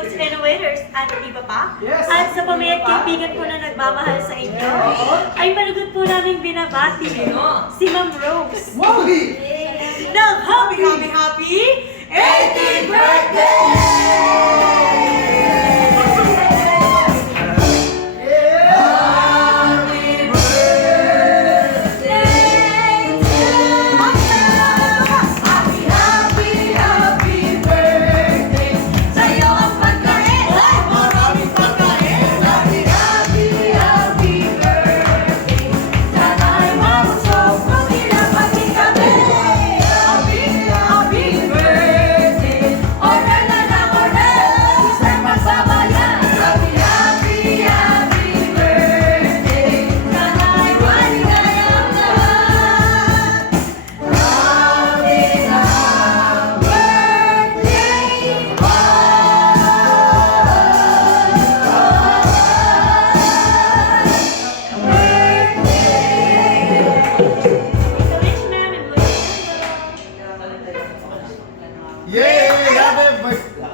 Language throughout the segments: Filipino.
Ghost Innovators at iba pa. Yes. At sa pamilya at kaibigan ko na nagmamahal sa inyo, ay malugod po namin binabati si Ma'am Rose. Wow! Ng happy 18th birthday!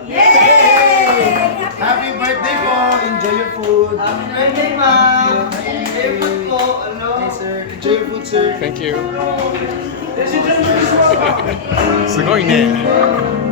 Yay! Happy birthday po! Enjoy your food! Happy birthday, ma'am! Enjoy your food po! Ano? Hey, sir. Enjoy your food, sir. Thank you. すごいね。